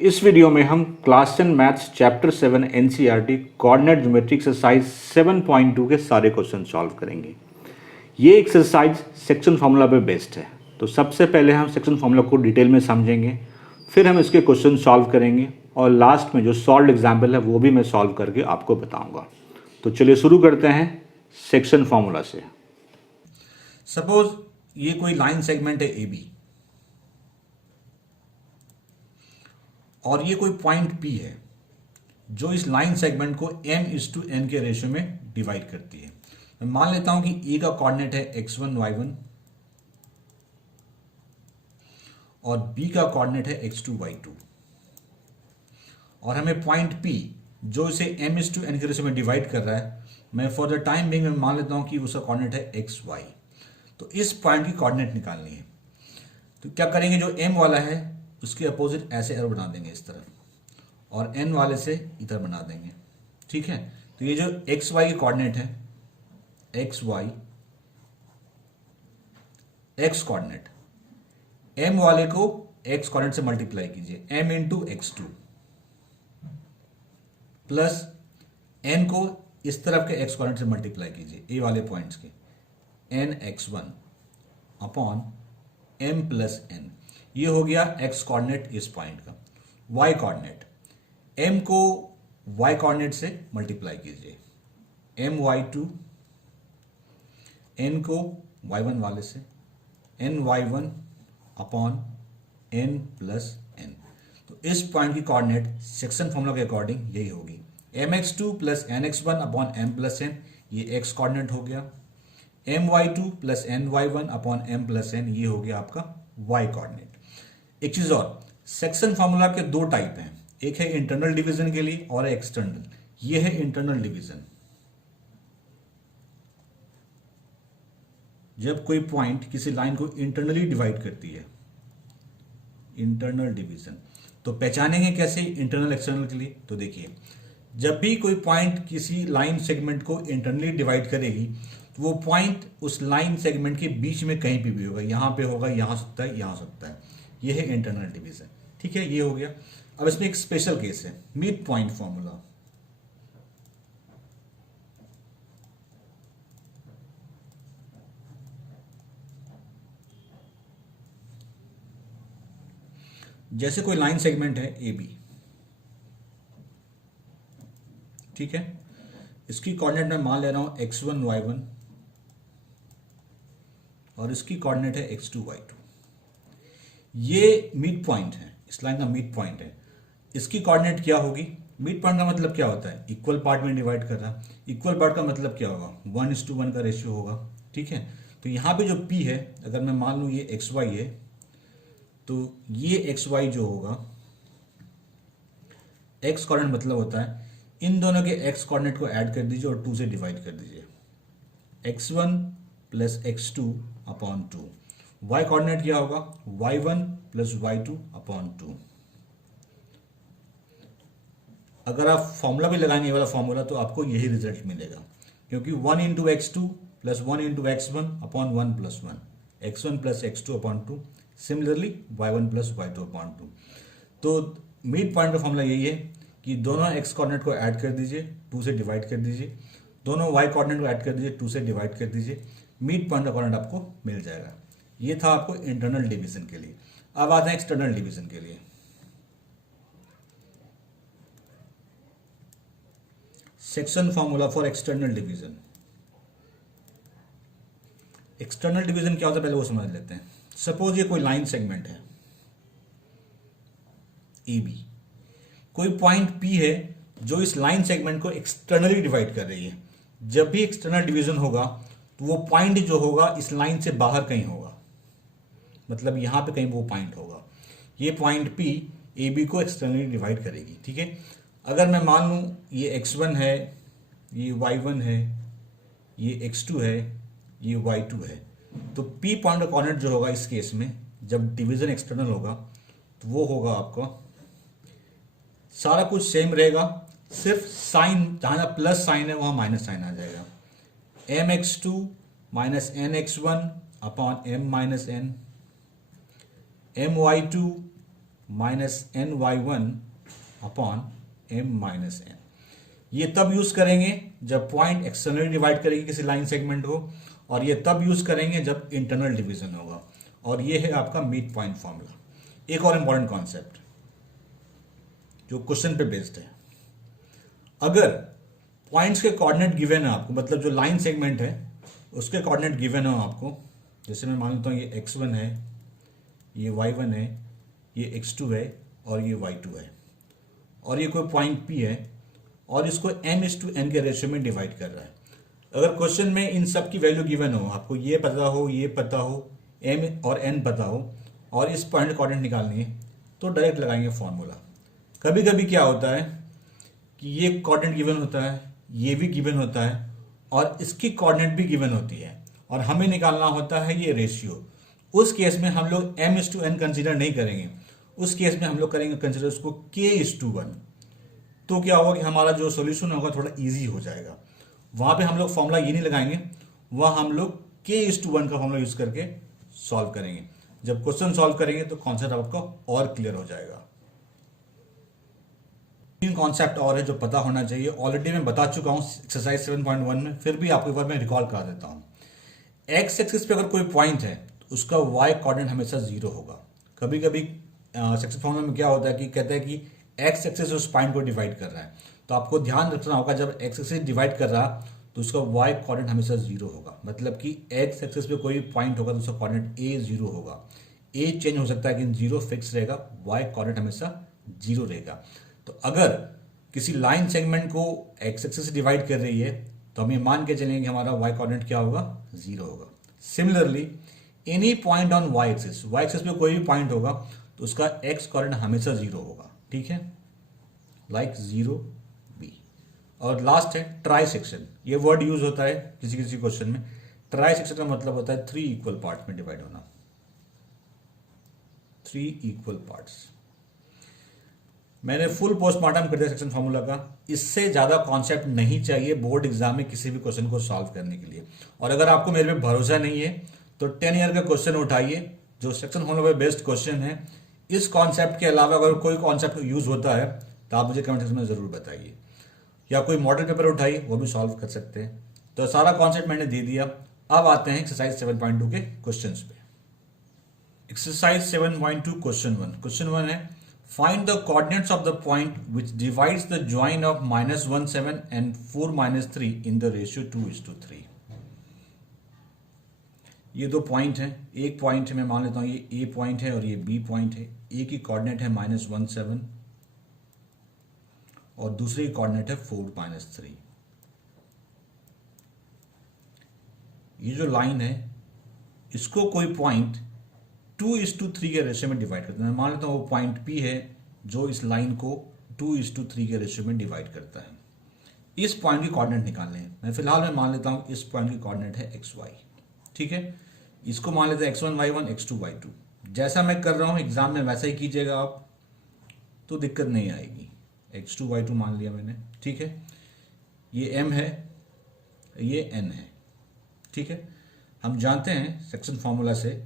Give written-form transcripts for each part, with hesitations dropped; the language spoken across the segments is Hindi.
इस वीडियो में हम class 10 maths chapter 7 NCERT coordinate geometry exercise 7.2 के सारे क्वेश्चन सॉल्व करेंगे। ये एक्सरसाइज सेक्शन फार्मूला पे बेस्ड है। तो सबसे पहले हम सेक्शन फार्मूला को डिटेल में समझेंगे, फिर हम इसके क्वेश्चन सॉल्व करेंगे और लास्ट में जो सॉल्व एग्जाम्पल है वो भी मैं सॉल्व करके आपको बताऊंगा। तो चलिए शुरू करते हैं सेक्शन फार्मूला से। सपोज ये कोई लाइन सेगमेंट है ए बी और ये कोई पॉइंट पी है जो इस लाइन सेगमेंट को m/n के रेशियो में डिवाइड करती है। मैं मान लेता हूं कि ए का कोऑर्डिनेट है x1 y1 और बी का कोऑर्डिनेट है x2 y2 और हमें पॉइंट पी जो इसे m/n के रेशियो में डिवाइड कर रहा है, मैं फॉर द टाइम बिंग मैं मान लेता हूं कि उसका कोऑर्डिनेट है xy। तो इस पॉइंट की कोऑर्डिनेट निकालनी है। तो क्या करेंगे, जो m वाला है उसके अपोजिट ऐसे एरो बना देंगे इस तरफ और n वाले से इधर बना देंगे। ठीक है, तो ये जो xy की कोऑर्डिनेट है, xy x कोऑर्डिनेट, m वाले को x कोऑर्डिनेट से मल्टीप्लाई कीजिए, m into x2 plus n को इस तरफ के x कोऑर्डिनेट से मल्टीप्लाई कीजिए, a वाले पॉइंट्स के, n x1 upon m plus n। ये हो गया x कोऑर्डिनेट इस पॉइंट का। y कोऑर्डिनेट, m को y कोऑर्डिनेट से मल्टीप्लाई कीजिए, my2, n को y1 वाले से, ny1 upon n plus n। तो इस पॉइंट की कोऑर्डिनेट सेक्शन फॉर्मूला के अकॉर्डिंग यही होगी, mx2 plus nx1 upon m plus n, ये x कोऑर्डिनेट हो गया, my2 plus ny1 upon m plus n, ये हो गया आपका y कोऑर्डिनेट। एक चीज और, सेक्शन फार्मूला के दो टाइप हैं, एक है इंटरनल डिवीजन के लिए और एक्सटर्नल। ये है इंटरनल डिवीजन। जब कोई पॉइंट किसी लाइन को इंटरनली डिवाइड करती है, इंटरनल डिवीजन। तो पहचानेंगे कैसे इंटरनल एक्सटर्नल के लिए? तो देखिए, जब भी कोई पॉइंट किसी लाइन सेगमेंट को इंटरनली डिवाइड करेगी तो वो पॉइंट उस लाइन सेगमेंट के बीच में कहीं पे भी होगा, यहां पे होगा, यहां हो सकता है, यहां हो सकता है। ये है इंटरनल डिवीजन। ठीक है, ये हो गया। अब इसमें एक स्पेशल केस है, मिड पॉइंट फॉर्मूला। जैसे कोई लाइन सेगमेंट है ए बी, ठीक है, इसकी कोऑर्डिनेट मैं मान ले रहा हूं x1 y1 और इसकी कोऑर्डिनेट है x2 y2। ये मिड पॉइंट है, इस लाइन का मिड पॉइंट है। इसकी कोऑर्डिनेट क्या होगी? मिड पॉइंट का मतलब क्या होता है? इक्वल पार्ट में डिवाइड कर रहा है। इक्वल पार्ट का मतलब क्या होगा? 1:1 का रेशियो होगा। ठीक है, तो यहां पे जो p है, अगर मैं मान लूं ये xy है, तो ये xy जो होगा, x कोऑर्डिनेट मतलब होता है इन दोनों के x कोऑर्डिनेट को ऐड कर दीजिए और 2 से डिवाइड कर दीजिए, x1 plus x2 upon 2। y coordinate क्या होगा? y1 plus y2 upon 2। अगर आप फॉर्मूला भी लगाएंगे ये वाला फॉर्मूला तो आपको यही रिजल्ट मिलेगा, क्योंकि 1 into x2 plus 1 into x1 upon 1 plus 1, x1 plus x2 upon 2, similarly y1 plus y2 upon 2। तो मिड पॉइंट का फॉर्मूला यही है कि दोनों x कोऑर्डिनेट को ऐड कर दीजिए, 2 से डिवाइड कर दीजिए, दोनों y कोऑर्डिनेट को ऐड कर दीजिए, 2 से डिवाइड कर दीजिए, मिड पॉइंट का कोऑर्डिनेट आपको मिल जाएगा। ये था आपको इंटरनल डिवीजन के लिए। अब आते हैं एक्सटर्नल डिवीजन के लिए। Section formula for external division. External division क्या होता है पहले वो समझ लेते हैं। सपोज ये कोई लाइन सेगमेंट है ए बी, कोई पॉइंट पी है जो इस लाइन सेगमेंट को एक्सटर्नली डिवाइड कर रही है। जब भी एक्सटर्नल डिवीजन होगा तो वो पॉइंट जो होगा इस लाइन से बाहर कहीं होगा, मतलब यहां पे कहीं वो पॉइंट होगा। ये पॉइंट पी ए बी को एक्सटर्नली डिवाइड करेगी। ठीक है, अगर मैं मान लूं ये x1 है, ये y1 है, ये x2 है, ये y2 है, तो p पॉइंट का कोऑर्डिनेट जो होगा इस केस में, जब डिवीजन एक्सटर्नल होगा तो वो होगा आपका, सारा कुछ सेम रहेगा, सिर्फ साइन, जहां प्लस साइन है वहां माइनस साइन आ जाएगा, mx2 minus nx1 upon m minus n, my2 minus n y one upon m minus n. ये तब यूज करेंगे जब पॉइंट एक्सटर्नली डिवाइड करेगी किसी लाइन सेगमेंट को, और ये तब यूज करेंगे जब इंटरनल डिवीजन होगा। और ये है आपका मिड पॉइंट फॉर्मूला। एक और इंपॉर्टेंट कॉन्सेप्ट जो क्वेश्चन पे बेस्ड है, अगर पॉइंट्स के कोऑर्डिनेट गिवन है आपको, मतलब जो लाइन सेगमेंट है उसके कोऑर्डिनेट गिवन हो आपको, जैसे मैं मान लेता हूँ ये x1 है, ये y1 है, ये x2 है और ये y2 है, और ये कोई पॉइंट P है और इसको n/n के रेशियो में डिवाइड कर रहा है। अगर क्वेश्चन में इन सब की वैल्यू गिवन हो, आपको ये पता हो, ये पता हो, m और n पता हो, और इस पॉइंट कोऑर्डिनेट निकालनी है, तो डायरेक्ट लगाएंगे फॉर्मूला। कभी कभी क्या होता है कि ये कोऑर्डिनेट गिवन होता है, ये भी गिवन होता है, और इसकी कोऑर्डिनेट भी गिवन होती है, और हमें निकालना होता है ये रेशियो। उस केस में हम लोग m/n कंसीडर नहीं करेंगे, उस केस में हम लोग करेंगे कंसीडर उसको k/1। तो क्या होगा कि हमारा जो सॉल्यूशन होगा थोड़ा इजी हो जाएगा। वहां पे हम लोग फॉर्मूला ये नहीं लगाएंगे, वहां हम लोग k/1 का फॉर्मूला यूज करके सॉल्व करेंगे। जब क्वेश्चन सॉल्व करेंगे तो कॉन्सेप्ट आपका और क्लियर हो जाएगा। तीन कॉन्सेप्ट और है जो पता होना चाहिए, ऑलरेडी मैं बता चुका हूं एक्सरसाइज 7.1 में, फिर भी आपको एक बार मैं रिकॉल करा देता हूं। एक्स एक्सिस पे अगर कोई पॉइंट है तो उसका वाई कोऑर्डिनेट हमेशा 0 होगा। कभी कभी सेक्शन फॉर्मूला में क्या होता है कि कहते हैं कि एक्स एक्सिस उस पॉइंट को डिवाइड कर रहा है, तो आपको ध्यान रखना होगा जब एक्स एक्सिस डिवाइड कर रहा तो उसका वाई कोऑर्डिनेट हमेशा 0 होगा। मतलब कि एक्स एक्सिस पे कोई पॉइंट होगा तो उसका कोऑर्डिनेट ए 0 होगा। ए चेंज हो सकता है लेकिन 0 फिक्स रहेगा, वाई कोऑर्डिनेट हमेशा 0 रहेगा। तो अगर किसी लाइन सेगमेंट को एक्स एक्सिस से डिवाइड कर रही है तो हम ये मान के चलेंगे कि हमारा वाई कोऑर्डिनेट क्या होगा, 0 होगा। Similarly any point on y axis पे कोई भी पॉइंट होगा तो उसका एक्स कोऑर्डिनेट हमेशा 0 होगा, ठीक है, लाइक 0 बी। और लास्ट है ट्राई सेक्शन। ये वर्ड यूज होता है किसी किसी क्वेश्चन में। ट्राई सेक्शन का मतलब होता है 3 इक्वल पार्ट में डिवाइड होना, 3 इक्वल पार्ट्स। मैंने फुल पोस्टमार्टम कर दिया सेक्शन फार्मूला का, इससे ज्यादा कॉन्सेप्ट नहीं चाहिए बोर्ड एग्जाम में किसी भी क्वेश्चन को सॉल्व करने के लिए। और अगर आपको मेरे पे भरोसा नहीं है तो 10 ईयर का क्वेश्चन उठाइए जो सेक्शन फार्मूला पे बेस्ड क्वेश्चन है। इस कॉन्सेप्ट के अलावा अगर कोई कॉन्सेप्ट यूज होता है तो आप मुझे कमेंट सेक्शन में जरूर बताइए, या कोई मॉडल पेपर उठाइए वो भी सॉल्व कर सकते हैं। तो सारा कॉन्सेप्ट मैंने दे दिया। अब आते हैं एक्सरसाइज 7.2 के क्वेश्चन पे। एक्सरसाइज 7.2 क्वेश्चन 1 है, find the coordinates of the point which divides the join of -17 and 4-3 in the ratio 2:3। ये दो पॉइंट हैं, एक पॉइंट है मैं मान लेता हूं ये ए पॉइंट है और ये बी पॉइंट है। ए की कोऑर्डिनेट है -17 और दूसरे की कोऑर्डिनेट है 4-3। ये जो लाइन है इसको कोई पॉइंट 2:3 के रेशियो में डिवाइड करता है। मैं मान लेता हूं वो पॉइंट P है जो इस लाइन को 2:3 के रेशियो में डिवाइड करता है। इस पॉइंट की कोऑर्डिनेट निकालने हैं। मैं फिलहाल मैं मान लेता हूं इस पॉइंट की कोऑर्डिनेट है XY, ठीक है। इसको मान लेते हैं X1 Y1 X2 Y2। जैसा मैं कर रहा हूं एग्जाम में वैसा ही कीजिएगा आप, तो दिक्कत नहीं आएगी। X2 Y2 मान लिया मैंने, ठीक है। ये M है, ये N है, ठीक है। हम जानते हैं सेक्शन फॉर्मूला से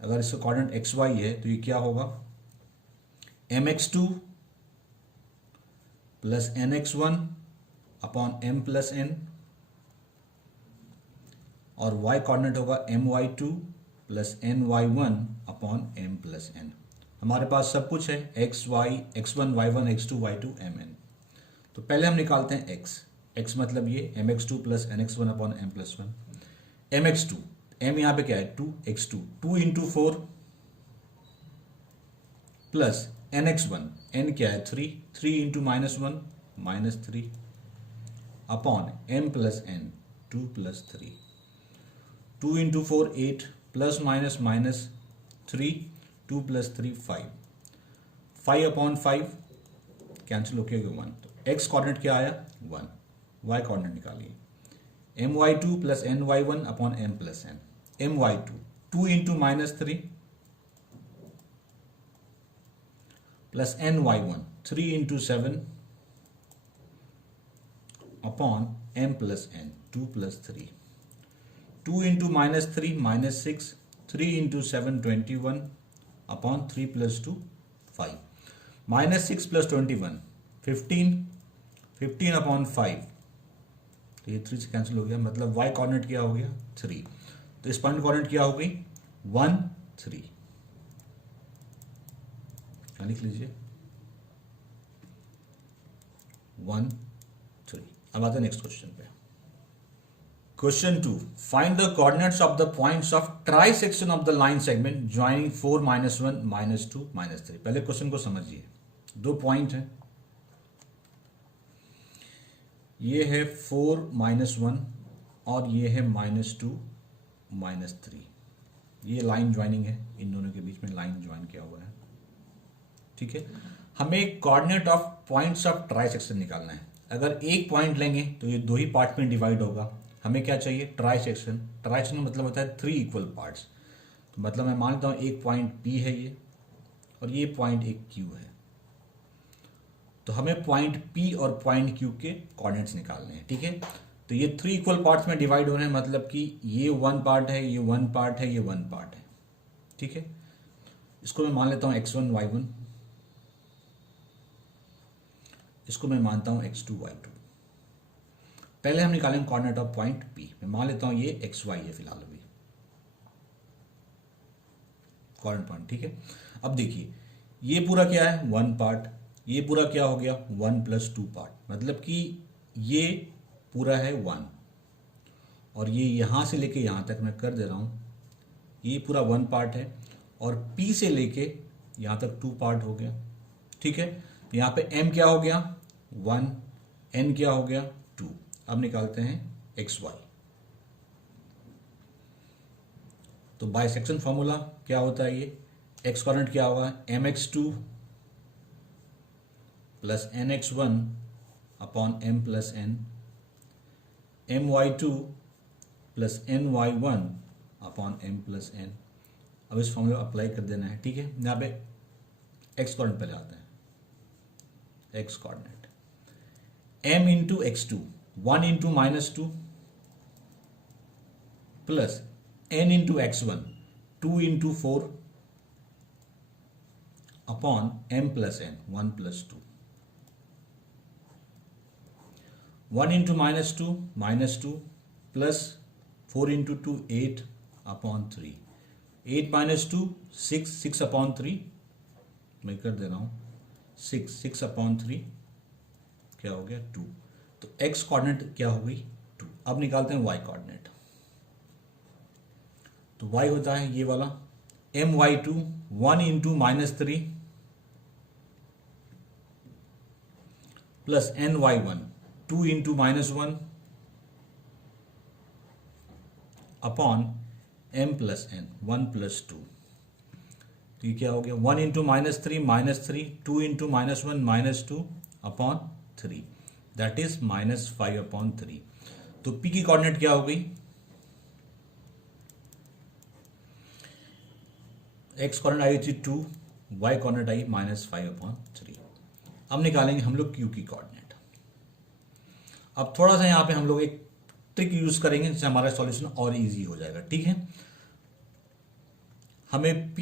अगर इसका कोऑर्डिनेट XY है तो ये क्या होगा, mx2 plus nx1 upon m plus n, और y कोऑर्डिनेट होगा my2 plus ny1 upon m plus n। हमारे पास सब कुछ है, xy x1 y1 x2 y2 mn। तो पहले हम निकालते हैं x मतलब ये mx2 plus nx1 upon m plus 1। mx2 m यहां पे क्या है 2, x2 2 into 4 plus nx1 n क्या है 3, 3 into -1 -3 upon m plus n 2 plus 3, 2 into 4 8 plus minus minus 3 2 plus 3 5, 5 upon 5 cancel होके 1। तो x कोऑर्डिनेट क्या आया 1, y कोऑर्डिनेट निकालिए my2 plus ny1 upon m plus n। my2 2 into -3 plus ny1 3 into 7 upon m plus n 2 plus 3, 2 into -3 -6, 3 into 7 21 upon 3 plus 2 5 minus 6 plus 21 15 upon 5, तो ये 3 से कैंसिल हो गया, मतलब y कोऑर्डिनेट क्या हो गया 3, तो इस पॉइंट कोऑर्डिनेट क्या हो गई 1 3, लिख लीजिए 1 3। अब आते हैं नेक्स्ट क्वेश्चन पे। Question 2, find the coordinates of the points of try section of the line segment joining 4 -1 -2 -3। पहले क्वेश्चन को समझिए, दो पॉइंट है, ये है 4 -1 और ये है -2 -3, ये लाइन ज्वाइनिंग है, इन दोनों के बीच में लाइन ज्वाइन किया हुआ है, ठीक है। हमें coordinate of points of try section निकालना है। अगर एक पॉइंट लेंगे तो ये दो ही पार्ट में डिवाइड होगा, हमें क्या चाहिए ट्राई सेक्शन। ट्राई सेक्शन मतलब होता है 3 इक्वल पार्ट्स, तो मतलब मैं मान लेता हूँ एक पॉइंट P है ये, और ये पॉइंट एक Q है, तो हमें पॉइंट P और पॉइंट Q के कोऑर्डिनेट्स निकालने हैं, ठीक है। तो ये 3 इक्वल पार्ट्स में डिवाइड हो रहे हैं, मतलब कि ये 1 पार्ट है, ये 1 पार्ट है, ये 1 पार्ट है, ठीक है। इसको मैं मान लेता हूँ x1 y1, इसको मैं मानता हूँ x2 y2। पहले हम निकालेंगे कोऑर्डिनेट ऑफ पॉइंट P, मैं मान लेता हूँ ये xy है फिलहाल अभी कोऑर्डिनेट पॉइंट, ठीक है। अब देखिए ये पूरा क्या है 1 पार्ट, ये पूरा क्या हो गया 1 + 2 पार्ट, मतलब कि ये पूरा है 1, और ये यहाँ से लेके यहाँ तक मैं कर दे रहा हूँ, ये पूरा 1 पार्ट है, और P से लेके यहाँ तक 2 पार्ट हो गया, ठीक है। तो यहाँ पे M क्या हो गया 1, N क्या हो गया 2। अब निकालते हैं XY। तो बाइसेक्शन फॉर्मूला क्या होता है, ये x कोऑर्डिनेट क्या होगा mx2 + nx1 upon m + n, my2 + ny1 upon m + n। अब इस फॉर्मूला अप्लाई कर देना है, ठीक है। यहाँ पे x कोऑर्डिनेट पहले आता है, x coordinate m into x2 1 into -2 plus n into x1 2 into 4 upon m + n 1 + 2, 1 into -2 plus 4 into 2 8 upon 3, 8 - 2 6 6 upon 3, मैं कर दे रहा हूँ 6 अपॉन 3 क्या हो गया 2। तो x कोऑर्डिनेट क्या हो गई 2। अब निकालते हैं y कोऑर्डिनेट। तो y होता है ये वाला my2 1 into -3 plus ny1 2 into -1 upon m + n 1 + 2। तो ये क्या हो गया 1 into -3 2 into -1 -2 upon 3, that is -5 upon 3। तो P की कोऑर्डिनेट क्या हो गई x कोऑर्डिनेट आई थी 2, y कोऑर्डिनेट आई -5 अपॉन 3। अब निकालेंगे हम लोग Q की कोऑर्डिनेट। अब थोड़ा सा यहाँ पे हम लोग एक ट्रिक यूज करेंगे जिससे हमारा सॉल्यूशन और इजी हो जाएगा, ठीक है। हमें P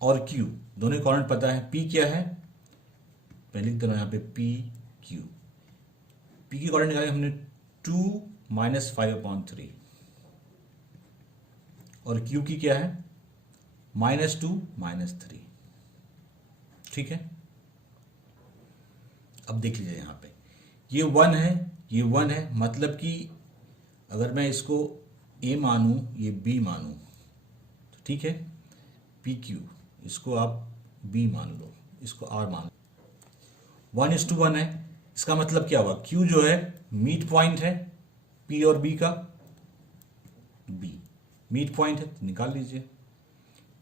और Q दोनों कोऑर्डिनेट पता है। P क्या है मैं लिख दे रहा हूं यहाँ पे PQ। P की कोऑर्डिनेट निकाले हमने 2 - 5 अपॉन 3, और Q की क्या है -2 -3, ठीक है। अब देख लीजिए यहाँ पे ये 1 है, ये 1 है, मतलब कि अगर मैं इसको A मानूं ये B मानूं तो ठीक है PQ, इसको आप B मान लो, इसको R मान लो। 1:1 है, इसका मतलब क्या हुआ Q जो है मीट पॉइंट है P और B का, B मीट पॉइंट है तो निकाल लीजिए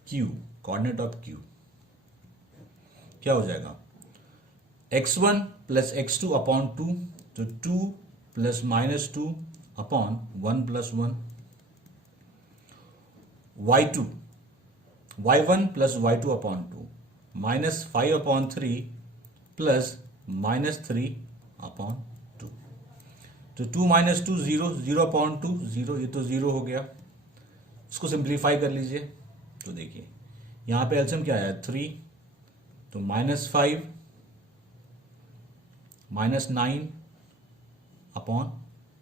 Q कोऑर्डिनेट ऑफ Q क्या हो जाएगा x1 + x2 अपॉन 2, तो 2 + -2 upon 1 + 1, y2 y1 + y2 upon 2 -5 upon 3 plus -3 upon 2, तो 2 - 2 0 0 अपॉन 2 0, ये तो 0 हो गया। इसको सिंप्लीफाई कर लीजिए तो देखिए यहाँ पे एलसीएम क्या आया 3, तो -5 -9 अपॉन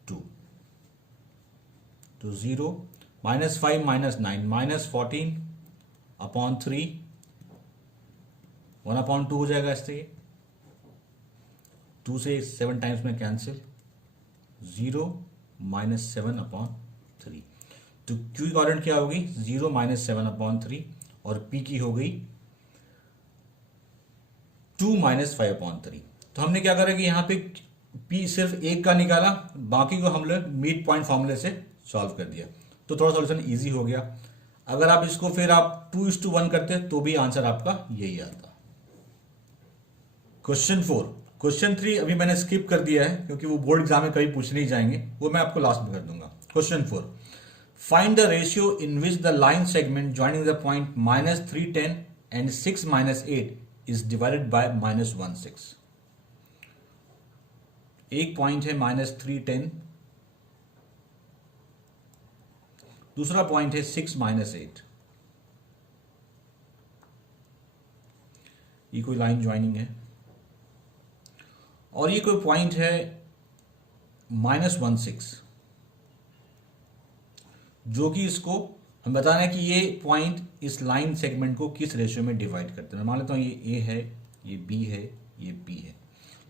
2, तो 0 -5 -9 -14 अपॉन 3, 1 अपॉन 2 हो जाएगा इससे, 2 से 7 टाइम्स में कैंसिल, 0 -7 अपॉन 3। तो Q की कोऑर्डिनेट क्या होगी 0 -7 अपॉन 3 और P की हो गई 2 -5 अपॉन 3। तो हमने क्या करा कि यहाँ पे P सिर्फ एक का निकाला, बाकी को हम लोग मिड पॉइंट फॉर्मूले से सॉल्व कर दिया, तो थोड़ा सॉल्यूशन इजी हो गया। अगर आप इसको फिर आप 2:1 करते तो भी आंसर आपका यही आता। क्वेश्चन 4, क्वेश्चन 3 अभी मैंने स्किप कर दिया है क्योंकि वो बोर्ड एग्जाम में कभी पूछ नहीं जाएंगे, वो मैं आपको लास्ट में कर दूंगा। Question 4, find the ratio in which the line segment joining the point -310 and 6 -8 is divided by -16। एक पॉइंट है -310, दूसरा पॉइंट है 6 -8। ये कोई लाइन ज्वाइनिंग है और ये कोई पॉइंट है -16, जो कि इसको हम बताना है कि ये पॉइंट इस लाइन सेगमेंट को किस रेशियो में डिवाइड करते हैं। मैं मान लेता हूं ये A है, ये B है, ये P है।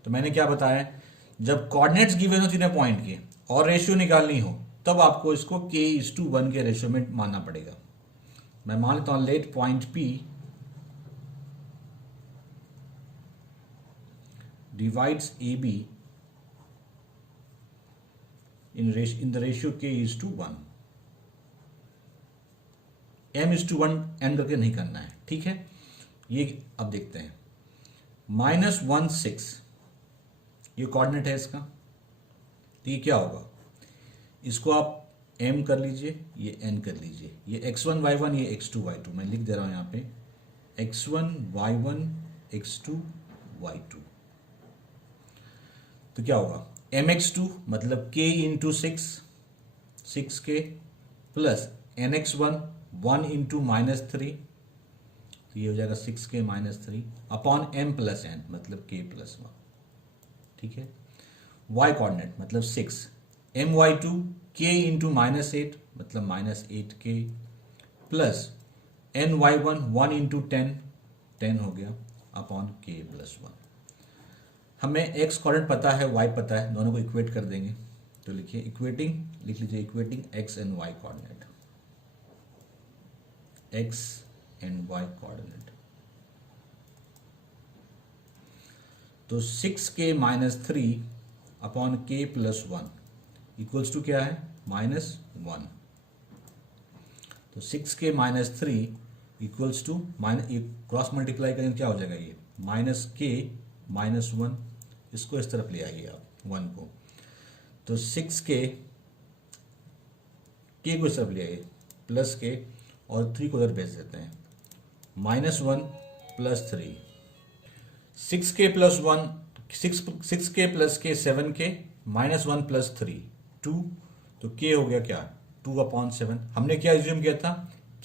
तो मैंने क्या बताया, जब कोऑर्डिनेट्स गिवन हो तीनों पॉइंट के और रेशियो निकालनी हो तब आपको इसको K:1 के रेशियो में मानना पड़ेगा। मैं मान लेता हूं let point P divides AB in the ratio K:1। M:1 and करके नहीं करना है, ठीक है। ये अब देखते हैं, -16 ये कोऑर्डिनेट है इसका, तो ये क्या होगा, इसको आप M कर लीजिए, ये N कर लीजिए, ये x1 y1 ये x2 y2, मैं लिख दे रहा हूं यहां पे x1 y1 x2 y2। तो क्या होगा mx2 मतलब k into 6k plus nx1 1 into -3, तो ये हो जाएगा 6k -3 upon m plus n मतलब k प्लस 1, ठीक है। y कोऑर्डिनेट मतलब 6 my2 k इंटू -8 मतलब -8k प्लस ny1 1 इंटू 10 हो गया अपॉन k प्लस 1। हमें x कोऑर्डिनेट पता है, y पता है, दोनों को इक्वेट कर देंगे। तो लिखिए इक्वेटिंग, लिख लीजिए equating x and y coordinate, x and y coordinate. तो 6k -3 upon k plus 1 equals to क्या है -1। तो 6k -3 equals to cross multiply करेंगे क्या हो जाएगा, ये -k -1, इसको इस तरफ ले आइए आप 1 को, तो 6k k को इस तरफ ले आइए प्लस k और 3 को उधर भेज देते हैं, -1 plus 3, 6k plus 1 6k plus k 7k -1 plus 3 2, तो k हो गया क्या 2/7। हमने क्या एज्यूम किया था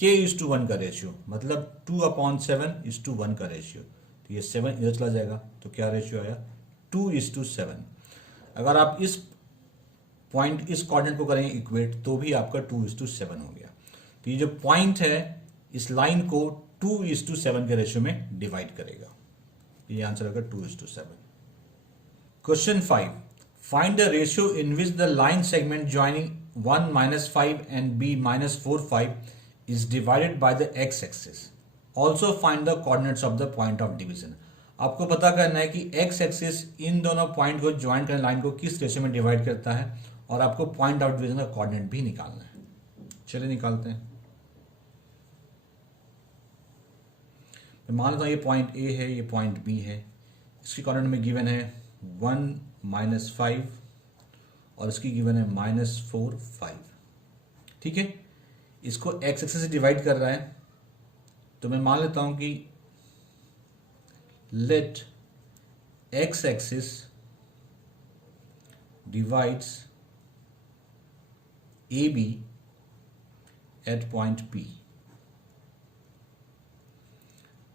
k:1 का रेशियो, मतलब 2/7:1 का रेशियो, तो ये 7 इधर चला जाएगा, तो क्या रेशियो आया 2:7। अगर आप इस पॉइंट इस कोऑर्डिनेट को करेंगे इक्वेट तो भी आपका 2:7 हो गया। तो ये जो पॉइंट है इस लाइन को 2:7 के रेशियो में डिवाइड करेगा, ये आंसर होगा 2:7। Question 5, find the ratio in which the line segment joining 1 -5 and B -4 5 is divided by the x axis। Also find the coordinates of the point of division। आपको पता करना है कि x एक्सिस इन दोनों पॉइंट को ज्वाइन करने लाइन को किस रेशियो में डिवाइड करता है, और आपको पॉइंट ऑफ डिवीजन का कोऑर्डिनेट भी निकालना है। चलिए निकालते हैं। मैं मान लेता हूं ये पॉइंट A है, ये पॉइंट B है, इसकी कोऑर्डिनेट में गिवन है 1 -5 और इसकी गिवन है -4 5, ठीक है। इसको x एक्सिस से डिवाइड कर रहा है, तो मैं मान लेता हूं कि let x axis divides AB at point P।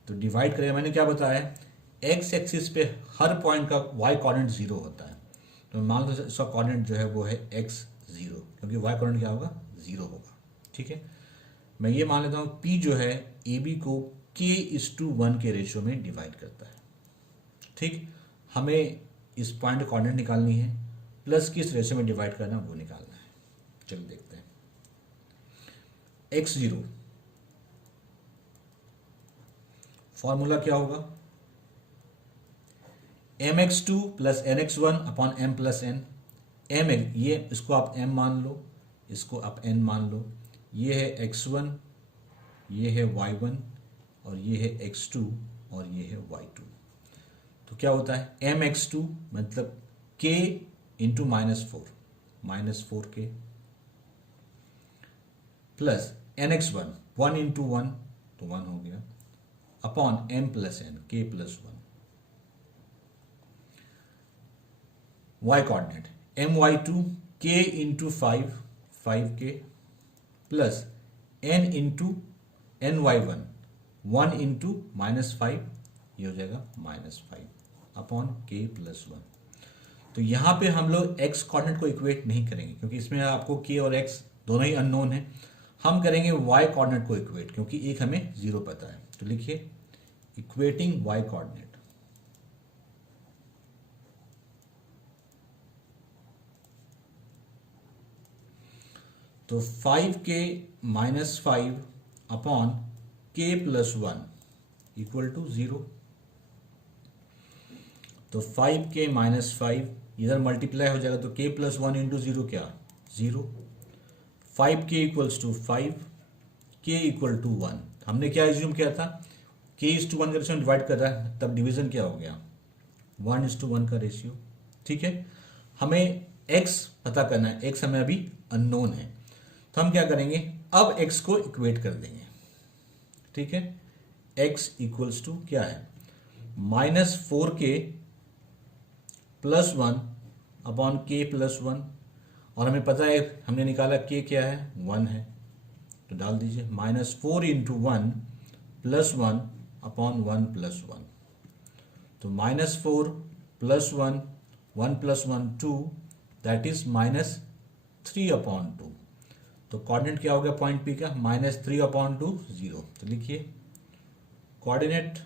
तो डिवाइड करेगा, मैंने क्या बताया, एक्स एक्सिस पे हर पॉइंट का वाई कोऑर्डिनेट 0 होता है। तो मान लो इसका कोऑर्डिनेट जो है वो है x 0, क्योंकि वाई कोऑर्डिनेट क्या होगा, 0 होगा। ठीक है, मैं ये मान लेता हूँ P जो है ए बी को k:1 के रेशियो में डिवाइड करता है। ठीक, हमें इस पॉइंट कोऑर्डिनेट निकालनी है, प्लस किस रेशियो में डिवाइड करना है वो निकालना है। चलिए देखते हैं। x0 फॉर्मूला क्या होगा, mx2 plus nx1 upon m plus n। m ये इसको आप m मान लो, इसको आप n मान लो। ये है x1, ये है y1 और ये है x2 और ये है y2। तो क्या होता है, mx2 मतलब k into -4 k plus nx1 1 into 1 तो 1 हो गया upon m plus n k plus 1। y coordinate my2 k into 5k plus n into ny1 1 into -5, ये हो जाएगा -5 अपॉन k प्लस 1। तो यहाँ पे हम लोग x कोऑर्डिनेट को इक्वेट नहीं करेंगे, क्योंकि इसमें आपको k और x दोनों ही अननोन है। हम करेंगे y कोऑर्डिनेट को इक्वेट, क्योंकि एक हमें 0 पता है। तो लिखिए इक्वेटिंग y कोऑर्डिनेट। तो 5k - 5 upon k plus 1 equal to 0। तो 5k - 5 इधर मल्टीप्लाई हो जाएगा, तो k प्लस 1 इंटू 0 क्या, 0। 5k equals to 5, k equal to 1। हमने क्या एज्यूम किया था, k:1 का रेशियो डिवाइड कर रहा है, तब डिवीजन क्या हो गया, 1:1 का रेशियो। ठीक है, हमें x पता करना है, x हमें अभी अननोन है। तो हम क्या करेंगे, अब x को इक्वेट कर देंगे। ठीक है, x इक्वल्स टू क्या है, -4k plus 1 upon k plus 1, और हमें पता है, हमने निकाला k क्या है, 1 है। तो डाल दीजिए -4 इंटू 1 प्लस 1 अपॉन 1 प्लस 1। तो -4 plus 1, 1 plus 1 2, that is -3 upon 2। तो कोऑर्डिनेट क्या हो गया पॉइंट P का, -3 अपॉन 2 0। तो लिखिए coordinate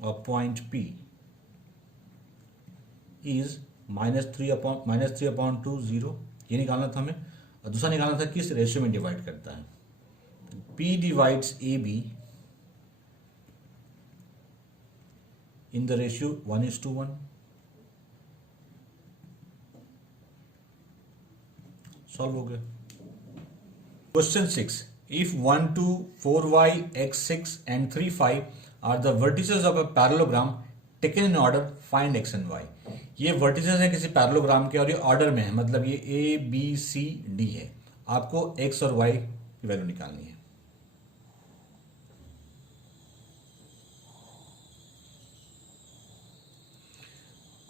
of point P is -3 upon 2 0। ये निकालना था हमें, और दूसरा निकालना था किस रेशियो में डिवाइड करता है। P divides AB in the ratio 1:1। Solve हो गया। Question 6, if 1 2 4y x6 and 3 5 are the vertices of a parallelogram taken in order, find x and y। ये वर्टिसेस है किसी पैरेललोग्राम के और ये ऑर्डर में है, मतलब ये a b c d है। आपको x और y की वैल्यू निकालनी है।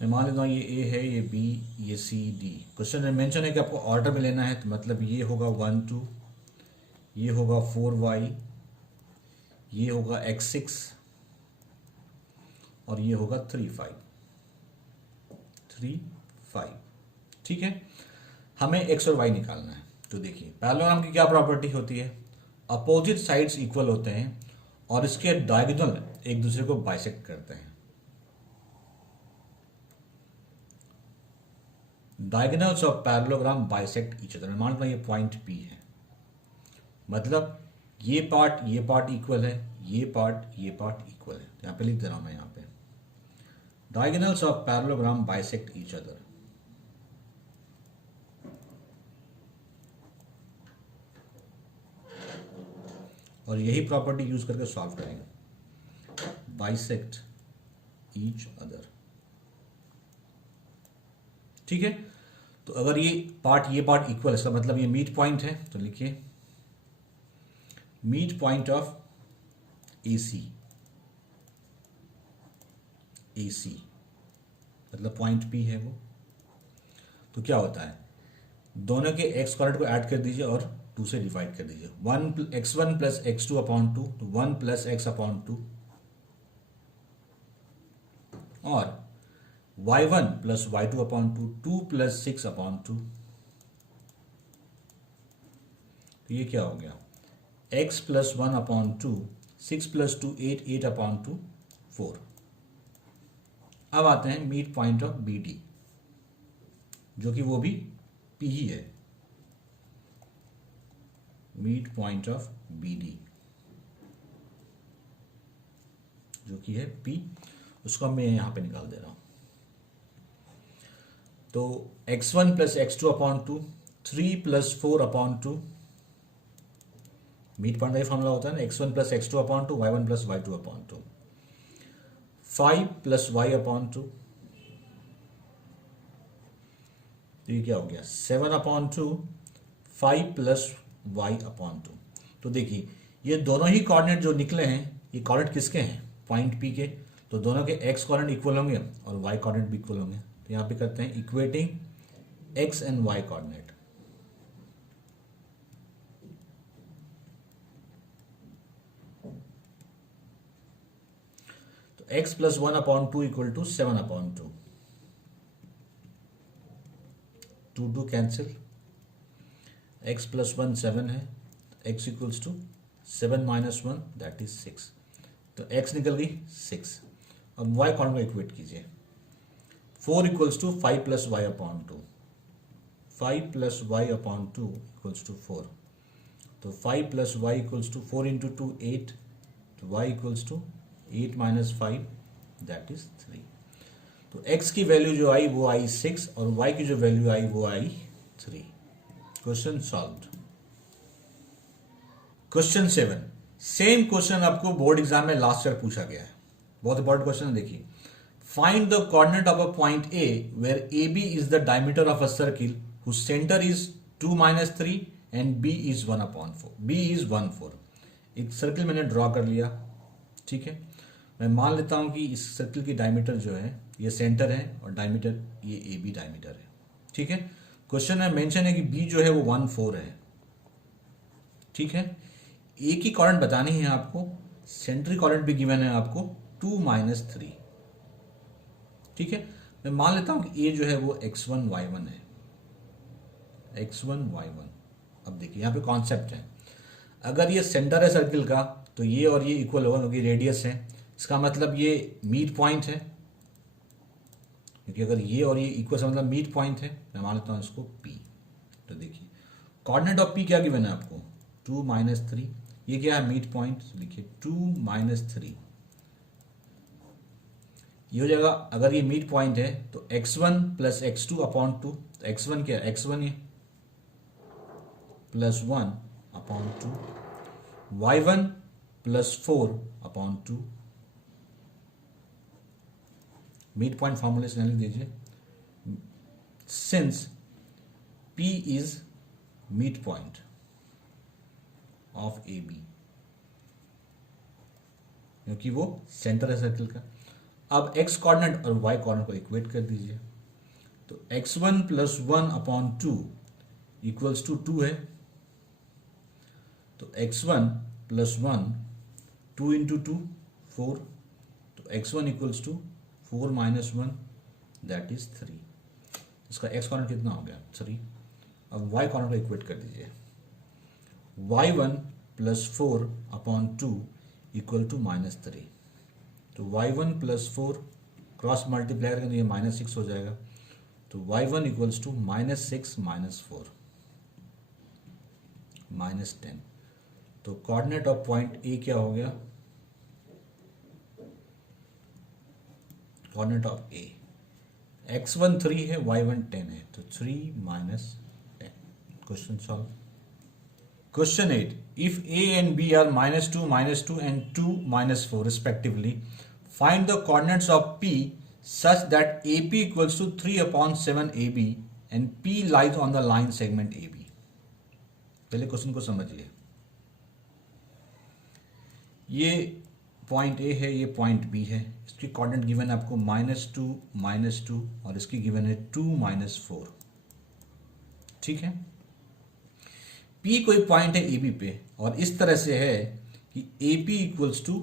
मैं मान लेता हूँ ये a है, ये b, ये c d। क्वेश्चन में मेंशन है कि आपको ऑर्डर में लेना है, तो मतलब ये होगा 1 2, ये होगा 4y, ये होगा x6 और ये होगा 3 5। ठीक है, हमें x और y निकालना है। तो देखिए पैरेललोग्राम की क्या प्रॉपर्टी होती है, अपोजिट साइड्स इक्वल होते हैं और इसके डायगोनल एक दूसरे को बाइसेक्ट करते हैं। Diagonals of parallelogram bisect each other. मान लो ये पॉइंट P है, मतलब ये पार्ट इक्वल है, ये पार्ट इक्वल है। यहां पे लिख दे रहा हूं मैं, यहां पे diagonals of parallelogram bisect each other. और यही प्रॉपर्टी यूज करके सॉल्व करेंगे, बाइसेक्ट ईच अदर। ठीक है, तो अगर ये पार्ट इक्वल है, इसका मतलब ये मीट पॉइंट है। तो लिखिए मीट पॉइंट ऑफ AC मतलब पॉइंट P है वो। तो क्या होता है, दोनों के x कोऑर्डिनेट को ऐड कर दीजिए और 2 से डिवाइड कर दीजिए। x1 प्लस x2 अपॉन 2, तो 1 प्लस x अपॉन 2, और y1 plus y2 upon 2, 2 plus 6 upon 2। तो ये क्या हो गया, x plus 1 upon 2, 6 plus 2 8, 8 upon 2 4। अब आते हैं mid point of B D, जो कि वो भी P ही है, mid point of B D जो कि है P, उसको मैं यहां पे निकाल दे रहा हूं। तो x1 plus x2 upon 2, 3 plus 4 upon 2, mid point का फॉर्मूला होता है ना, x1 plus x2 upon 2, y1 plus y2 upon 2, 5 plus y upon 2, तो ये क्या हो गया, 7 अपॉन 2, 5 प्लस y अपॉन 2। तो देखिए ये दोनों ही कोऑर्डिनेट जो निकले हैं, ये कोऑर्डिनेट किसके हैं, पॉइंट P के, तो दोनों के x कोऑर्डिनेट इक्वल होंगे और y कोऑर्डिनेट भी इक्वल होंगे। तो यहां पे करते हैं equating x and y coordinate. तो x plus 1 upon 2 equal to 7 upon 2, 2 2 cancel, x plus 1 7 है, x equals to 7 minus 1 that is 6, तो x निकल गई 6। अब y कॉर्नर को इक्वेट कीजिए, 4 equals to 5 plus y upon 2, 5 plus y upon 2 equals to 4, तो 5 plus y equals to 4 into 2 8, तो y equals to 8 minus 5 that is 3। तो x की वैल्यू जो आई वो आई 6 और y की जो वैल्यू आई वो आई 3। Question solved. Question 7, same question आपको बोर्ड एग्जाम में लास्ट ईयर पूछा गया है, बहुत इंपॉर्टेंट क्वेश्चन है। देखिए, find the coordinate of a point A where A B is the diameter of a circle whose centre is 2 minus 3 and B is 1 अपॉन 4, बी इज 1 4। एक सर्किल मैंने ड्रॉ कर लिया, ठीक है। मैं मान लेता हूं कि इस सर्किल की डायमीटर जो है ये सेंटर है और डायमीटर ये ए बी डायमीटर है, ठीक है। क्वेश्चन में मेंशन है कि बी जो है वो 1 4 है, ठीक है। ए की कोऑर्डिनेट बतानी है आपको, सेंट्रिक कोऑर्डिनेट भी गिवन है आपको 2 माइनस 3, ठीक है। मैं मान लेता हूं कि ए जो है वो x1 y1 है, x1 y1। अब देखिए यहां पे कॉन्सेप्ट है, अगर ये सेंटर है सर्किल का तो ये और ये इक्वल होगा क्योंकि रेडियस है, इसका मतलब ये मिड पॉइंट है, क्योंकि अगर ये और ये इक्वल से मतलब मिड पॉइंट है। मैं मान लेता हूं इसको P। तो देखिए कोऑर्डिनेट ऑफ P क्या गिवन है आपको, 2 माइनस 3, ये क्या है मिड पॉइंट, लिखिए 2 माइनस 3, ये हो जाएगा। अगर ये मिड पॉइंट है तो x1 प्लस x2 अपॉन 2, तो x1 क्या है, x1 ये plus 1 upon 2, y1 plus 4 upon 2। Mid point फॉर्मूले से लिख दीजिए, since P is mid point of A B, क्योंकि वो सेंटर है सर्किल का। अब x कोऑर्डिनेट और y कोऑर्डिनेट को इक्वेट कर दीजिए, तो x1 plus 1 upon 2 equals to 2 है, तो x1 प्लस 1 2 इंटू 2 4, तो x1 equals to 4 minus 1 that is 3। इसका x कोऑर्डिनेट कितना हो गया 3। अब y कोऑर्डिनेट को इक्वेट कर दीजिए, y1 plus 4 upon 2 equal to minus 3, तो y1 प्लस 4 क्रॉस मल्टीप्लाई करेंगे तो ये माइनस 6 हो जाएगा, तो y1 equals to minus 6 minus 4 minus 10। तो कोऑर्डिनेट ऑफ पॉइंट ए क्या हो गया, कोऑर्डिनेट ऑफ ए x1 3 है, y1 10 है, तो 3 minus 10। Question solve. Question 8. If A and B are -2 and 2 -4 respectively, find the coordinates of P such that AP equals to 3 upon 7 AB and P lies on the line segment AB. पहले क्वेश्चन को समझिए, ये पॉइंट A है, ये पॉइंट B है, इसकी कोऑर्डिनेट गिवन है आपको -2 और इसकी गिवन है 2 -4, ठीक है। P कोई पॉइंट है ए बी पे और इस तरह से है कि A P equals to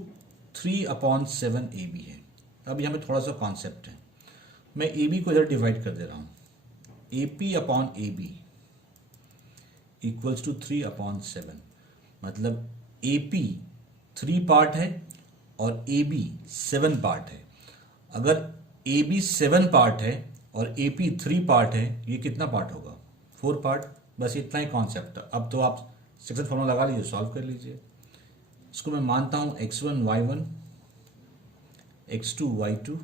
3/7 A B है। अब यहाँ पे थोड़ा सा कॉन्सेप्ट है, मैं ए बी को इधर डिवाइड कर दे रहा हूँ। A P upon A B equals to 3/7, मतलब ए पी 3 पार्ट है और ए बी 7 पार्ट है। अगर ए बी 7 पार्ट है और ए पी 3 पार्ट है, ये कितना पार्ट होगा? 4 पार्ट। बस इतना ही कॉन्सेप्ट है। अब तो आप सेक्शन फॉर्मूला लगा लीजिए, सॉल्व कर लीजिए। इसको मैं मानता हूं x1 y1, x2 y2,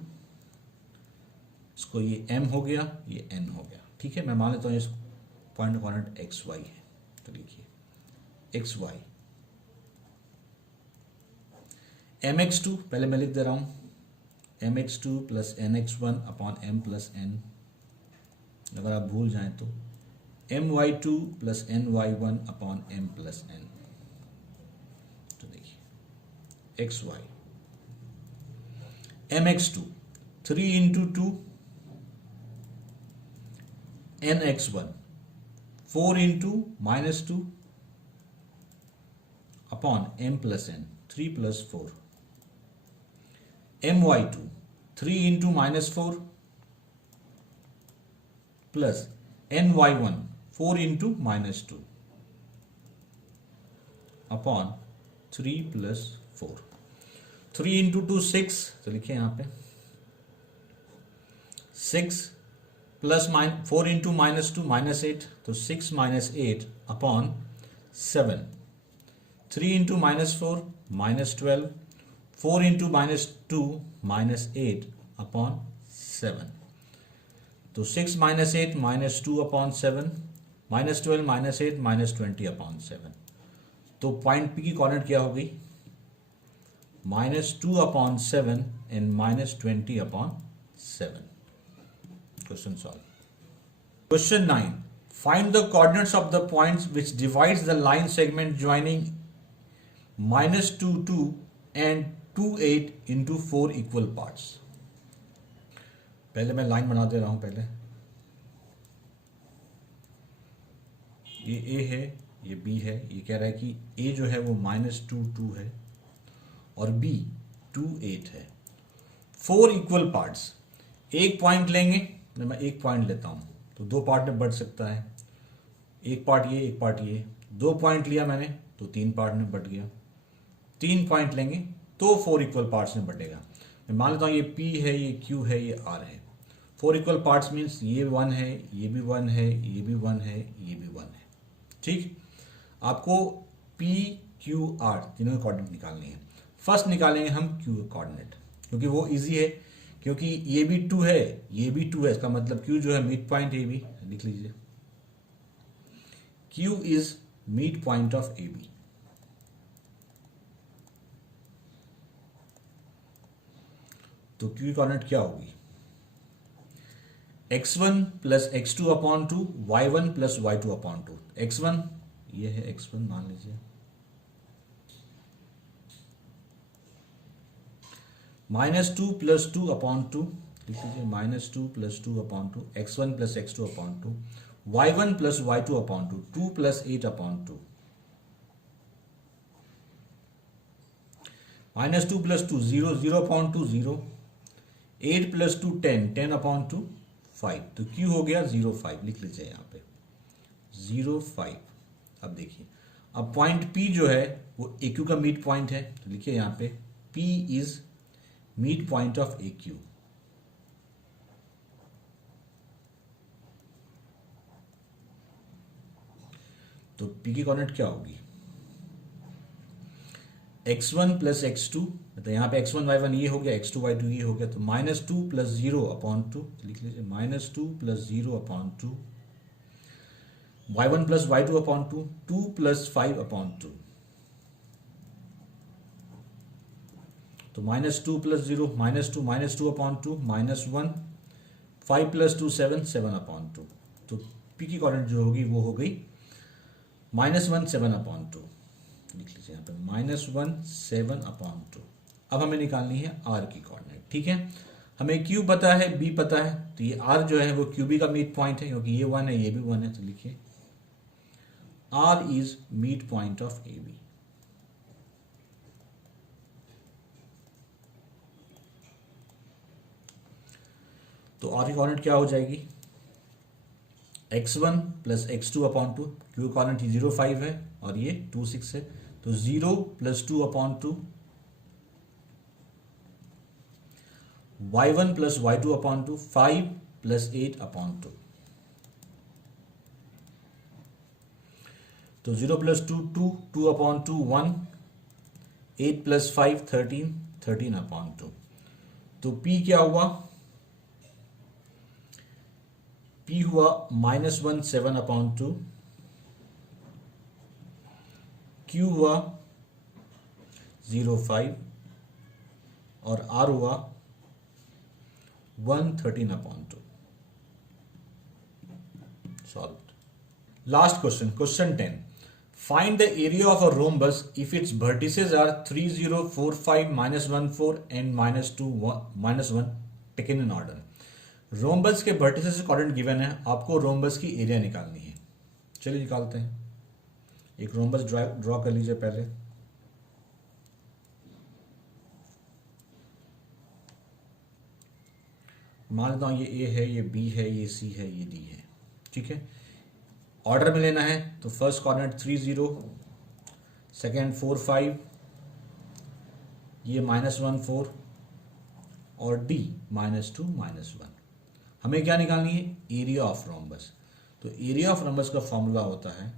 इसको ये m हो गया, ये n हो गया। ठीक है, मैं मान लेता हूं इस पॉइंट कोऑर्डिनेट एक्स वाई है। तो लिखिए एक्स वाई mx2 पहले मैं लिख दे रहा हूं mx2 plus nx1 upon m plus n। अगर आप भूल जाएं तो my2 plus ny1 upon m plus n। तो देखिए x y mx2 3 into 2 nx1 4 into -2 upon m plus n 3 plus 4 my2 3 into -4 plus ny1 4 into -2 upon 3 plus 4। 3 into 2 6, तो लिखिए यहाँ पे 6 प्लस 4 इंटू -2 -8, तो 6 -8 अपॉन 7। 3 into -4 -12, 4 into -2 -8 upon 7। तो 6 -8 -2 अपॉन 7, -12 -8 -20 अपॉन 7। तो पॉइंट पी की कोऑर्डिनेट क्या हो गई? -2 upon 7 and -20 upon 7। Question solve. Question 9, find the coordinates of the points which divides the line segment joining -2 2 and 2 8 into 4 equal parts. पहले मैं लाइन बना दे रहा हूं। पहले ये ए है, ये बी है। ये कह रहा है कि ए जो है वो -2 2 है और बी 2 8 है। 4 इक्वल पार्ट्स। एक पॉइंट लेंगे, मैं एक पॉइंट लेता हूं तो 2 पार्ट में बढ़ सकता है। एक पार्ट ये, एक पार्ट ये। 2 पॉइंट लिया मैंने तो 3 पार्ट में बढ़ गया। 3 पॉइंट लेंगे तो 4 इक्वल पार्ट्स में बढ़ेगा। मैं मान लेता हूँ ये P है, ये Q है, ये R है। 4 इक्वल पार्ट्स मीन्स ये 1 है, ये भी 1 है, ये भी 1 है, ये भी 1 है। ठीक, आपको P Q R तीनों के कोऑर्डिनेट निकालनी है। फर्स्ट निकालेंगे हम Q कोऑर्डिनेट, क्योंकि वो इजी है, क्योंकि ये भी 2 है, ये भी 2 है। इसका मतलब Q जो है मिड पॉइंट ए बी, लिख लीजिए Q is mid point of A B. तो Q की कोऑर्डिनेट क्या होगी? x1 plus x2 upon 2, y1 plus y2 upon 2। x1 ये है, x1 मान लीजिए, -2 प्लस 2 अपॉन 2, लिख लीजिए -2 plus 2 upon 2, x1 plus x2 upon 2, y1 plus y2 upon 2, 2 plus 8 upon 2, -2 plus 2 0, 0 upon 2 0, 8 plus 2 10, 10 upon 2 5। तो Q हो गया 0 5, लिख लीजिए यहाँ पे 0 5। अब देखिए, अब पॉइंट P जो है वो AQ का मिड पॉइंट है, तो लिखिए यहाँ पे P is mid point of AQ। तो P की कोऑर्डिनेट क्या होगी? x1 प्लस x2, तो यहाँ पे x1 y1 ये हो गया, x2 y2 ये हो गया। तो -2 प्लस 0 अपॉन 2, लिख लीजिए -2 plus 0 upon 2, y1 plus y2 upon 2, 2 plus 5 upon 2। तो -2 प्लस 0 -2 अपॉन 2 -1, 5 प्लस 2 7, 7 अपॉन 2। तो P की कोऑर्डिनेट जो होगी वो हो गई -1 7 अपॉन 2, लिख लीजिए यहाँ पे -1 7 अपॉन 2। अब हमें निकालनी है R की कोऑर्डिनेट। ठीक है, हमें Q पता है, B पता है, तो ये R जो है वो QB का मिड पॉइंट है, क्योंकि ये 1 है, ये भी 1 है। तो लिखिए R is midpoint of AB. तो R की कोऑर्डिनेट क्या हो जाएगी? x1 प्लस x2 अपॉन 2, क्योंकि कोऑर्डिनेट 0 5 है और ये 2 6 है, तो 0 plus 2 upon 2, y1 plus y2 upon 2, 5 plus 8 upon 2, तो 0 प्लस 2 2, 2 अपॉन 2 1, 8 प्लस 5 13, 13 अपॉन 2। तो p क्या हुआ? p हुआ -1 7 अपॉन 2, q हुआ 0 5 और r हुआ 1 13 upon 2। Solve. Last question, question 10, find the area of a rhombus if its vertices are 3 0 4 5 -1 4 and -2 -1 taken in order. Rhombus के वर्टिसेस से कोऑर्डिनेट गिवन है, आपको रोम्बस की एरिया निकालनी है। चलिए निकालते हैं। एक रोम्बस ड्रॉ कर लीजिए पहले। मान लेता हूं ये ए है, ये बी है, ये सी है, ये डी है। ठीक है, ऑर्डर में लेना है तो फर्स्ट कोऑर्डिनेट 3 0, सेकेंड 4 5, ये -1 4 और डी -2 -1। हमें क्या निकालनी है? Area of rhombus. तो एरिया ऑफ रोम्बस का फॉर्मूला होता है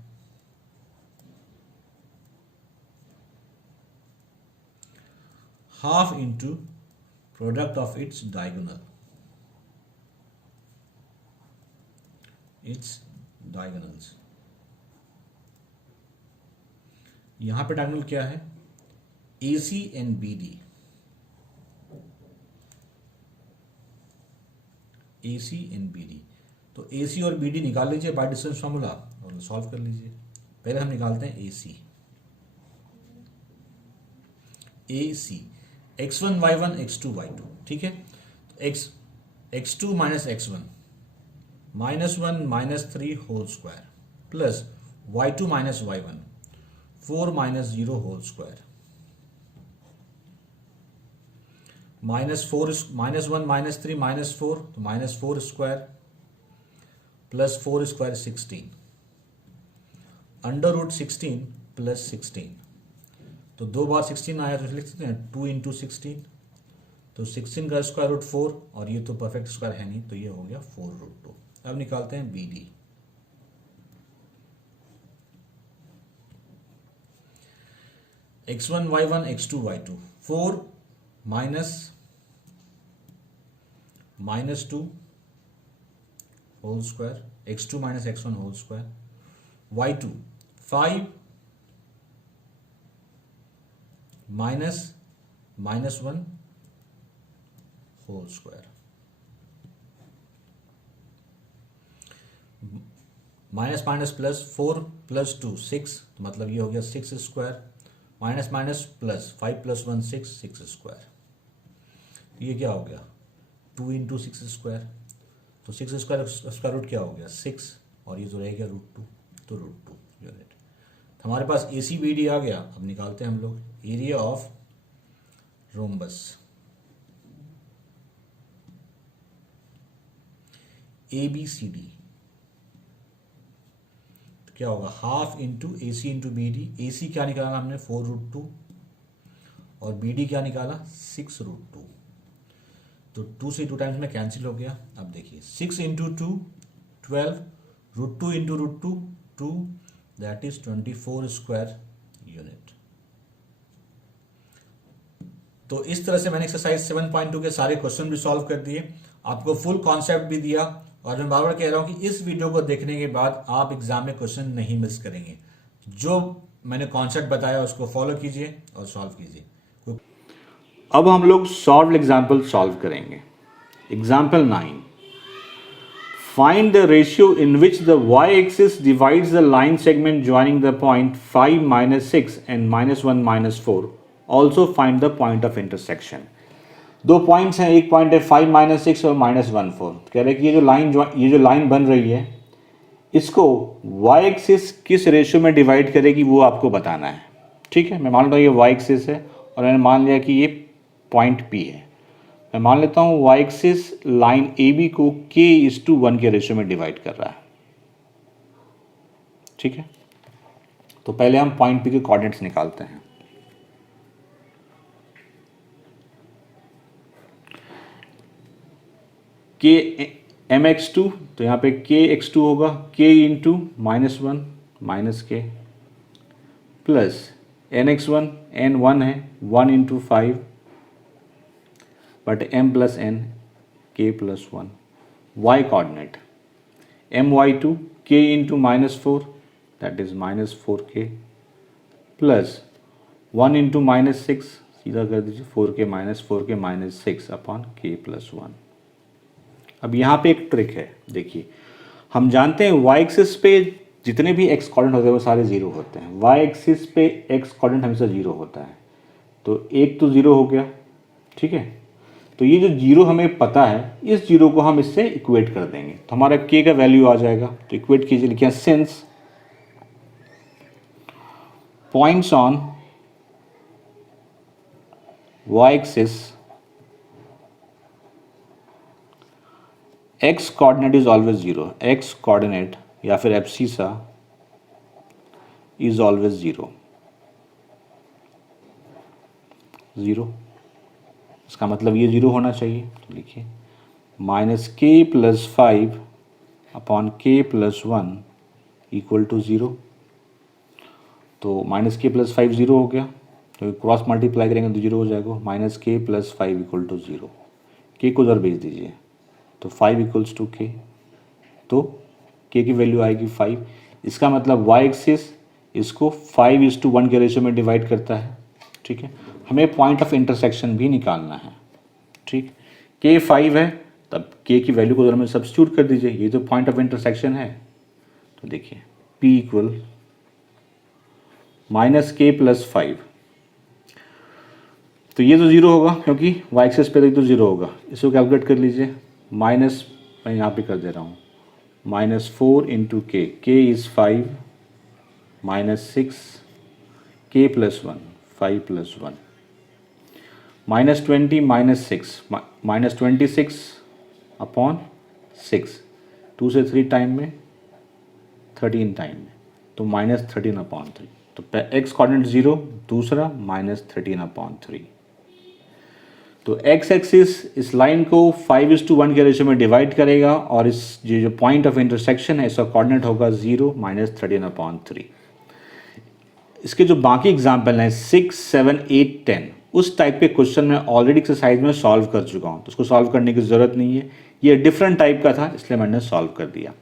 half into product of its diagonal, it's diagonals. यहां पे डायगोनल क्या है? AC and BD। AC and BD, तो AC और BD निकाल लीजिए बाय डिस्टेंस फॉर्मूला और सॉल्व कर लीजिए। पहले हम निकालते हैं AC। AC x1 y1 x2 y2। ठीक है, तो x2 minus x1 -1 -3 whole square plus y2 minus y1 4 minus 0 whole square -1 -3 -4, तो -4 square plus 4 square 16, under root 16 plus 16, तो 2 बार 16 आया तो लिख सकते हैं 2 इंटू 16, तो 16 का स्क्वायर रूट 4 और ये तो परफेक्ट स्क्वायर है नहीं, तो ये हो गया 4√2। अब निकालते हैं BD। x1 y1 x2 y2, 4 -2 whole square, x2 minus x1 whole square, y2 5 -1 whole square, minus minus plus 4 plus 2 6, तो मतलब ये हो गया 6 square, minus minus plus 5 plus 1 6 6 square. ये क्या हो गया 2 इंटू 6 स्क्वायर, तो 6 स्क्वायर स्क्वायर रूट क्या हो गया 6 और ये तो रह गया √2, तो √2 यूनिट। तो हमारे पास ACBD आ गया। अब निकालते हैं हम लोग एरिया ऑफ रोम्बस। ABCD तो क्या होगा half into AC into BD। AC क्या निकाला हमने 4√2 और BD क्या निकाला 6√2, तो 2 से 2 टाइम्स में कैंसिल हो गया। अब देखिए 6 into 2 12, √2 into √2 2, that is 24 square unit. तो इस तरह से मैंने एक्सरसाइज 7.2 के सारे क्वेश्चन भी सॉल्व कर दिए, आपको फुल कॉन्सेप्ट भी दिया, और मैं बार बार कह रहा हूं कि इस वीडियो को देखने के बाद आप एग्जाम में क्वेश्चन नहीं मिस करेंगे। जो मैंने कॉन्सेप्ट बताया उसको फॉलो कीजिए और सॉल्व कीजिए। अब हम लोग सॉल्व एग्जाम्पल सॉल्व करेंगे। Example 9, find the ratio in which the y axis divides the line segment joining the point 5 -6 and -1 -4। Also find the point of intersection. दो पॉइंट्स हैं, एक पॉइंट है 5 -6 और -1 4। कह रहे हैं कि ये जो लाइन बन रही है इसको y एक्सिस किस रेशियो में डिवाइड करेगी वो आपको बताना है। ठीक है, मैं मान लेता हूँ ये y एक्सिस है और मैंने मान लिया कि ये पॉइंट P है। मैं मान लेता हूँ y एक्सिस लाइन AB को k:1 के रेशियो में डिवाइड कर रहा है। ठीक है, तो पहले हम पॉइंट P के कोऑर्डिनेट्स निकालते हैं। k mx2, तो यहाँ पे kx2 होगा k इंटू -1 माइनस के प्लस nx1, n1 है 1 into 5 but m plus n k plus 1। y coordinate my2 k into -4 that is -4k plus 1 into -6 सीधा कर दीजिए 4k -6 अपॉन k प्लस 1। अब यहाँ पे एक ट्रिक है, देखिए हम जानते हैं y एक्सिस पे जितने भी x कोऑर्डिनेट होते हैं वो सारे जीरो होते हैं। y एक्सिस पे x कोऑर्डिनेट हमेशा जीरो होता है, तो एक तो जीरो हो गया। ठीक है, तो ये जो जीरो हमें पता है, इस जीरो को हम इससे इक्वेट कर देंगे तो हमारा k का वैल्यू आ जाएगा। तो इक्वेट कीजिए, लिखिए since points on y axis x coordinate is always zero, x coordinate या फिर एब्सिसा इज ऑलवेज जीरो। इसका मतलब ये जीरो होना चाहिए, तो लिखिए -k plus 5 upon k plus 1 equal to 0। तो -k प्लस 5 जीरो हो गया, तो क्रॉस मल्टीप्लाई करेंगे तो जीरो हो जाएगा। -k plus 5 equal to 0, k को उधर भेज दीजिए तो 5 इक्वल्स टू k, तो k की वैल्यू आएगी 5। इसका मतलब y एक्सिस इसको 5:1 के रेशियो में डिवाइड करता है। ठीक है, हमें पॉइंट ऑफ इंटरसेक्शन भी निकालना है। ठीक, k 5 है, तब k की वैल्यू को उधर में सब्स्टिट्यूट कर दीजिए, ये तो पॉइंट ऑफ इंटरसेक्शन है। तो देखिए p इक्वल -k प्लस 5, तो ये तो जीरो होगा क्योंकि y एक्सिस पे तो जीरो होगा। इसको कैलकुलेट कर लीजिए, माइनस मैं यहाँ पे कर दे रहा हूँ -4 into k is 5 -6 k plus 1 5 plus 1 -20 -6 upon 6 2 से 3 टाइम में 13 टाइम में, तो -13 अपॉन 3। तो x कोऑर्डिनेट 0, दूसरा -13 अपॉन 3। तो x एक्सिस इस लाइन को 5:1 के रेशियो में डिवाइड करेगा और इस जो पॉइंट ऑफ इंटरसेक्शन है इसका कोऑर्डिनेट होगा 0 -13 अपॉन 3। इसके जो बाकी एग्जाम्पल हैं 6, 7, 8, 10 उस टाइप के क्वेश्चन मैं ऑलरेडी एक्सरसाइज में सॉल्व कर चुका हूँ, तो उसको सॉल्व करने की ज़रूरत नहीं है। ये डिफरेंट टाइप का था इसलिए मैंने सॉल्व कर दिया।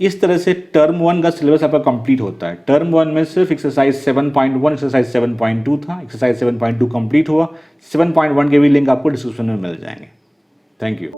इस तरह से टर्म 1 का सिलेबस आपका कंप्लीट होता है। टर्म 1 में सिर्फ एक्सरसाइज 7.1 एक्सरसाइज 7.2 था, एक्सरसाइज 7.2 कंप्लीट हुआ। 7.1 के भी लिंक आपको डिस्क्रिप्शन में मिल जाएंगे। Thank you.